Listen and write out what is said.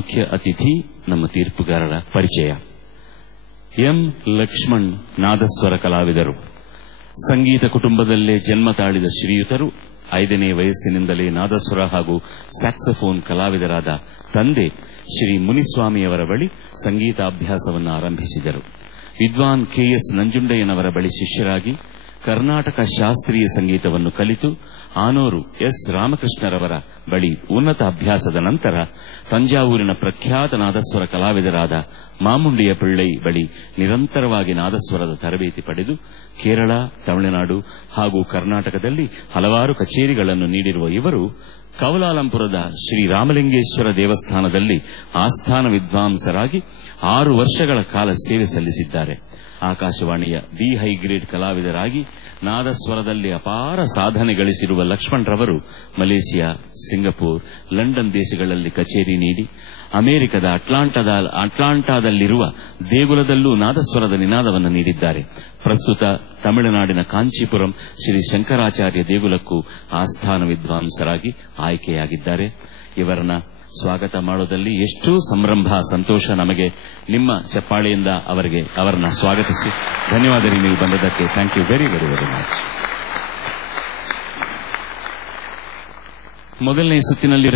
ಮುಖ್ಯ ಅತಿಥಿ ನಮ್ಮ ತೀರ್ಪುಗಾರರ ಪರಿಚಯ. ಎಂ ಲಕ್ಷ್ಮಣ್ ನಾದಸ್ವರ ಕಲಾವಿದರು. ಸಂಗೀತ ಕುಟುಂಬದಲ್ಲೇ ಜನ್ಮ ತಾಳಿದ ಶ್ರೀಯುತರು 5ನೇ ವಯಸ್ಸಿನಿಂದಲೇ ನಾದಸ್ವರ ಹಾಗೂ ಸ್ಯಾಕ್ಸಫೋನ್ ಕಲಾವಿದರಾದ ತಂದೆ ಶ್ರೀ ಮುನಿಸ್ವಾಮಿಯವರ ಬಳಿ ಸಂಗೀತಾಭ್ಯಾಸವನ್ನು ಆರಂಭಿಸಿದರು. ವಿದ್ವಾನ್ ಕೆಎಸ್ ನಂಜುಂಡಯ್ಯನವರ ಬಳಿ ಶಿಷ್ಯರಾಗಿ ಕರ್ನಾಟಕ ಶಾಸ್ತ್ರೀಯ ಸಂಗೀತವನ್ನು ಕಲಿತು ಆನೂರು ಎಸ್ ರಾಮಕೃಷ್ಣರವರ ಬಳಿ ಉನ್ನತ ಅಭ್ಯಾಸದ ನಂತರ ತಂಜಾವೂರಿನ ಪ್ರಖ್ಯಾತ ನಾದಸ್ವರ ಕಲಾವಿದರಾದ ಮಾಮುಂಡಿಯ ಪಿಳ್ಳೈ ಬಳಿ ನಿರಂತರವಾಗಿ ನಾದಸ್ವರದ ತರಬೇತಿ ಪಡೆದು ಕೇರಳ, ತಮಿಳುನಾಡು ಹಾಗೂ ಕರ್ನಾಟಕದಲ್ಲಿ ಹಲವಾರು ಕಚೇರಿಗಳನ್ನು ನೀಡಿರುವ ಇವರು ಕೌಲಾಲಂಪುರದ ಶ್ರೀ ರಾಮಲಿಂಗೇಶ್ವರ ದೇವಸ್ಥಾನದಲ್ಲಿ ಆಸ್ಥಾನ ವಿದ್ವಾಂಸರಾಗಿ 6 ವರ್ಷಗಳ ಕಾಲ ಸೇವೆ ಸಲ್ಲಿಸಿದ್ದಾರೆ. ಆಕಾಶವಾಣಿಯ ಬಿ ಹೈಗ್ರೇಡ್ ಕಲಾವಿದರಾಗಿ ನಾದಸ್ವರದಲ್ಲಿ ಅಪಾರ ಸಾಧನೆ ಗಳಿಸಿರುವ ಲಕ್ಷ್ಮಣ್ ಮಲೇಷಿಯಾ, ಸಿಂಗಪೂರ್, ಲಂಡನ್ ದೇಶಗಳಲ್ಲಿ ಕಚೇರಿ ನೀಡಿ ಅಮೆರಿಕದ ಅಟ್ಲಾಂಟಾದಲ್ಲಿರುವ ದೇಗುಲದಲ್ಲೂ ನಾದಸ್ವರದ ನಿನಾದವನ್ನು ನೀಡಿದ್ದಾರೆ. ಪ್ರಸ್ತುತ ತಮಿಳುನಾಡಿನ ಕಾಂಚೀಪುರಂ ಶ್ರೀ ಶಂಕರಾಚಾರ್ಯ ದೇಗುಲಕ್ಕೂ ಆಸ್ಥಾನ ವಿದ್ವಾಂಸರಾಗಿ ಆಯ್ಕೆಯಾಗಿದ್ದಾರೆ. ಇವರನ್ನ ಸ್ವಾಗತ ಮಾಡೋದಲ್ಲಿ ಎಷ್ಟೋ ಸಂಭ್ರಮ, ಸಂತೋಷ ನಮಗೆ. ನಿಮ್ಮ ಚಪ್ಪಾಳೆಯಿಂದ ಅವರನ್ನ ಸ್ವಾಗತಿಸಿ. ಧನ್ಯವಾದ ನೀವು ಬಂದದಕ್ಕೆ. Thank you very very very much. ಮೊದಲನೇ ಸುತ್ತಿನಲ್ಲಿ